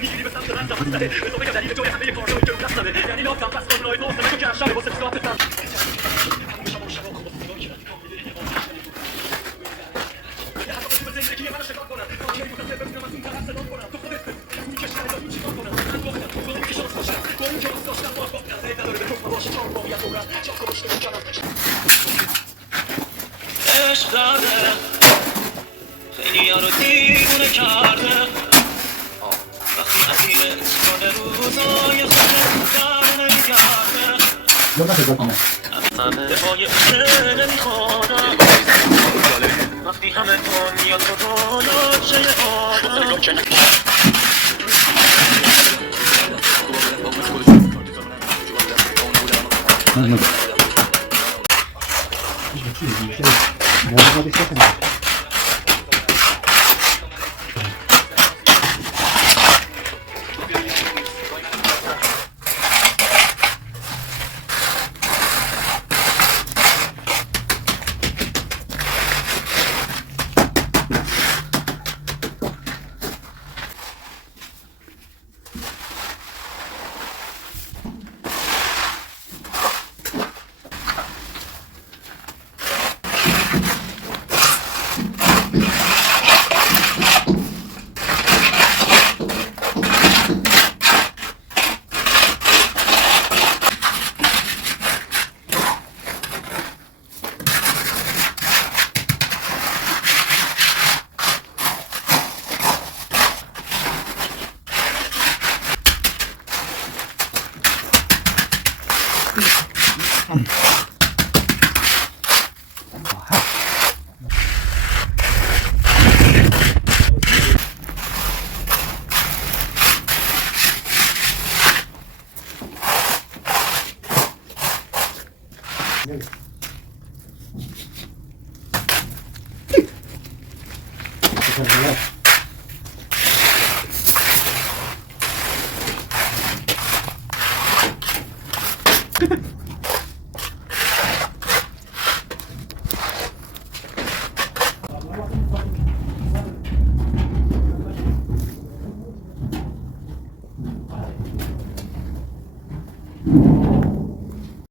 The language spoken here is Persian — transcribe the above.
میگیری به سمت من تمسته به تو بگم دلیل جای همه کار روی جو دست نده یعنی لاتم پس کن رای دوست تو که شب واسه ساعتم زندگی منو شکار کنم آخری متصل ببینم از اون طرف صدا کنم تو خودت اون که شاید اون چیکار کنم من گفتم تو اون که شانس داشتم تو اون که راست داشتم باز گفتم زید نداره به تو باشه چهار باقیت دورم چاک و رشته میکنم عشق داره خیلی ها رو دیوونه کرده وقتی اسیرت کنه روزای خودت در نمیگرده همه دفاعی اصله نمیخوانم وقتی همه دنیا تو بالا چه آدم Gracias.